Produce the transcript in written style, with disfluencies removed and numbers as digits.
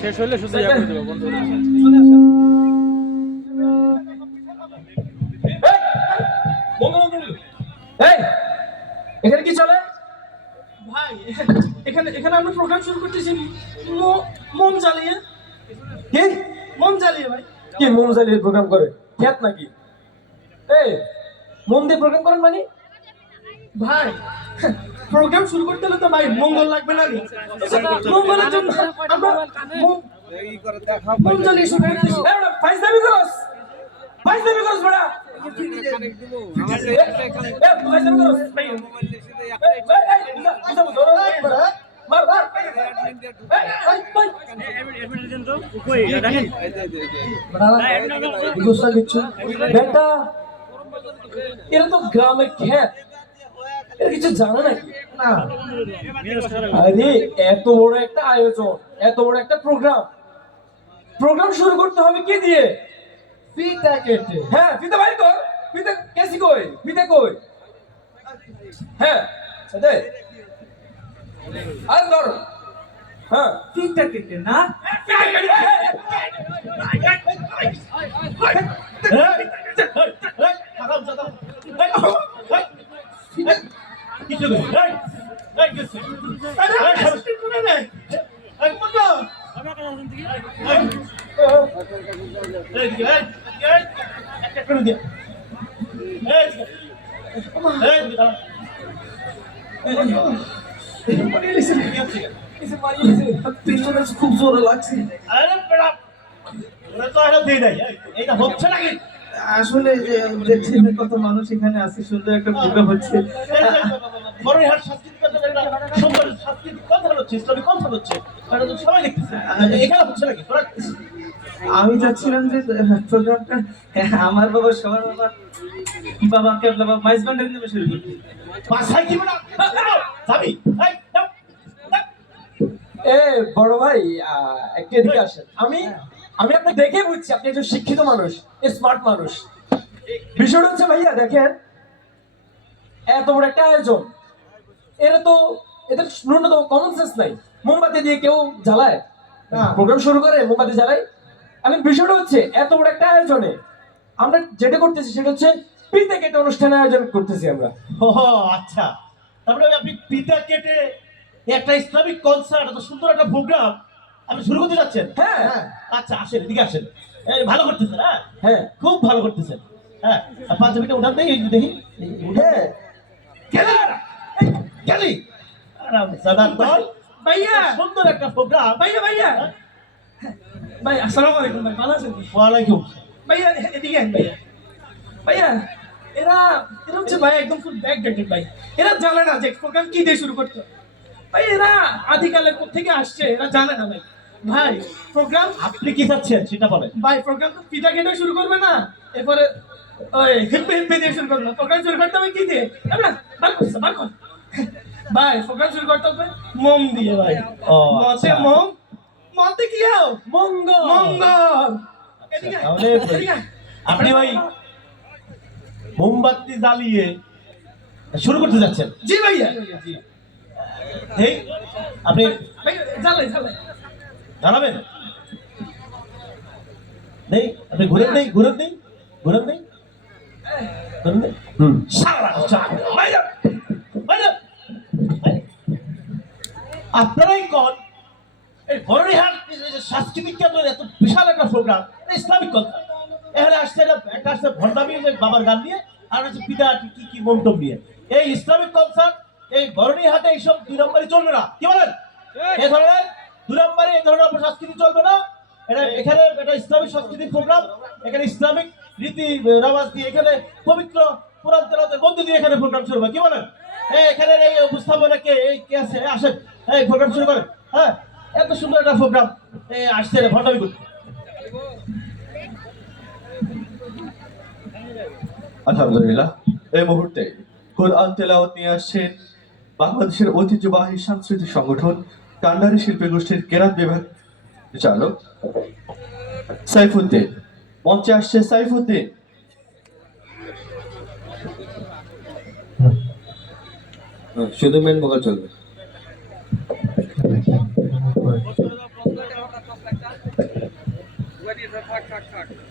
শেষ হলে শুধু ইয়া করে দেবো বন্ধ করে দেবো। চলে আসেন। এই, এখানে কি চলে? ভাই এখানে এখানে আমরা প্রোগ্রাম শুরু করতেছি মোম জ্বালিয়ে। কি মোম জ্বালিয়ে ভাই। কি মোম জ্বালিয়ে প্রোগ্রাম করে? খেত নাকি? এই, মোম দিয়ে প্রোগ্রাম করেন মানে? ভাই প্রোগ্রাম শুরু করতে হলে তো ভাই মঙ্গল লাগবে না নি? মঙ্গলের জন্য আমরা মোম জ্বালিয়ে শুরু করতেছি। ফাইজলামি করস? ফাইজলামি করস বড়া? ফাইজলামি করস? মার মার। গুসা দিচ্ছ বেটা, এরা তো গ্রামের খেত, এরা কিছু জানে নাকি? না। আরে এত বড় একটা আয়োজন, এত বড় একটা প্রোগ্রাম, প্রোগ্রাম শুরু করতে হবে কি দিয়ে? ফিতা কেটে। হ্যাঁ, ফিতা বাইর কর। ফিতা কেসি কই? ফিতা কই? হ্যাঁ, দে। আর ধর। হ্যাঁ, ফিতা কেটে না? খুব জোরে লাগছে। আসলে দেখছি কত মানুষ এখানে আছে, সুন্দর একটা প্রোগ্রাম হচ্ছে। আমি চাচ্ছিলাম যে প্রোগ্রামটা আমার বাবা, সবার বাবা, বাবা কেবলা বাবা মাইজ ভান্ডারি নামে শুরু করতে। এ বড় ভাই, একটু এদিকে আসেন। আমি আমি আপনাকে দেখে বুঝছি আপনি একজন শিক্ষিত মানুষ, স্মার্ট মানুষ। বিষয়টা হচ্ছে ভাইয়া দেখেন, এত বড় একটা আয়োজন, এরা তো, এদের ন্যূনতম কমন সেন্স নাই। মোমবাতি দিয়ে কেউ জ্বালায়? প্রোগ্রাম শুরু করে মোমবাতি জ্বালায়? এখন বিষয়টা হচ্ছে এত বড় একটা আয়োজনে আমরা যেটা করতেছি সেটা হচ্ছে পিতে কেটে অনুষ্ঠানের আয়োজন করতেছি আমরা। ও আচ্ছা, তারপরে আপনি পিতা কেটে একটা ইসলামিক কনসার্ট, এত সুন্দর একটা প্রোগ্রাম আপনি শুরু করতে যাচ্ছেন? হ্যাঁ আচ্ছা, আসেন, এদিকে আসেন। এই, ভালো করতেছেন। হ্যাঁ হ্যাঁ খুব ভালো করতেছেন। হ্যাঁ, আর পাঞ্জাবিটা উঠান দেই, এই দেখি। হ্যাঁ। গেলি সাদার দল, ভাইয়া সুন্দর একটা প্রোগ্রাম। ভাইয়া ভাইয়া ভাই আসসালামু আলাইকুম ভাই, ভালো আছেন? ওয়ালাইকুম। ভাইয়া এদিকে আন ভাইয়া। ভাইয়া এরা এরা হচ্ছে ভাই একদম ফুল ব্যাক ডেটেড ভাই। এরা জানে না যে প্রোগ্রাম কি দিয়ে শুরু করতে হয়। ভাই এরা আদিকালের থেকে আসছে, এরা জানে না ভাই। ভাই প্রোগ্রাম, আপনি কি চাচ্ছেন সেটা বলেন। ভাই প্রোগ্রাম তো পিঠা কেটে শুরু করবে না, এরপরে ওই হিপ্পে হিপ্পে দিয়ে শুরু করবে না। প্রোগ্রাম শুরু করতে হবে কি দিয়ে? আমরা বার করছে বার কর। ভাই প্রোগ্রাম শুরু করতে হবে মোম দিয়ে ভাই। ও, মতে আচ্ছা। মোম, মতে কি হও? মঙ্গল। মঙ্গল। এদিকে আয়, তাহলে এদিকে আয়। আপনি ওই মোমবাতি জ্বালিয়ে শুরু করতে যাচ্ছেন? জি ভাইয়া। এই, আপনি ভাই জ্বালাই জ্বালাই। জানাবেন? নেই, আপনি ঘুরেন নেই, ঘুরেন নেই, ঘুরেন নেই, ঘুরেন নেই। সারা বাইরে, বাইরে, বাইরে। আপনারাই কোন এই বড়িহাট সাংস্কৃতিক কেন্দ্রের এত বিশাল একটা প্রোগ্রাম, ইসলামিক কনসার্ট, এখানে আসছে একটা আসছে ভণ্ডামি বাবার গান নিয়ে, আর হচ্ছে পিতা কি কি মন্তব্য নিয়ে। এই ইসলামিক কনসার্ট, এই বড়িহাটে এইসব দুই নম্বরই চলবে না, কি বলেন? এই ধরনের দুই নম্বরে এই ধরনের সংস্কৃতি চলবে না। এটা এখানে এটা ইসলামিক সংস্কৃতির প্রোগ্রাম, এখানে ইসলামিক রীতি রেওয়াজ দিয়ে, এখানে পবিত্র কোরআন তেলাওয়াতের মধ্যে দিয়ে এখানে প্রোগ্রাম শুরু হবে, কি বলেন? এখানে এই উপস্থাপনা কে, এই কে আছে? আসেন, এই প্রোগ্রাম শুরু করেন। হ্যাঁ, এত সুন্দর একটা প্রোগ্রাম আসছে ভণ্ডামি করতে। আলহামদুলিল্লাহ, এই মুহূর্তে কোরআন তেলাওয়াত নিয়ে আসছেন বাংলাদেশের ঐতিহ্যবাহী সাংস্কৃতিক সংগঠন কান্ডারি শিল্পী গোষ্ঠীর কেরাত বিভাগ চালক সাইফুদ্দিন। মঞ্চে আসছে সাইফুদ্দিন। শুধু মেন ভোকাল চলবে। থাক থাক থাক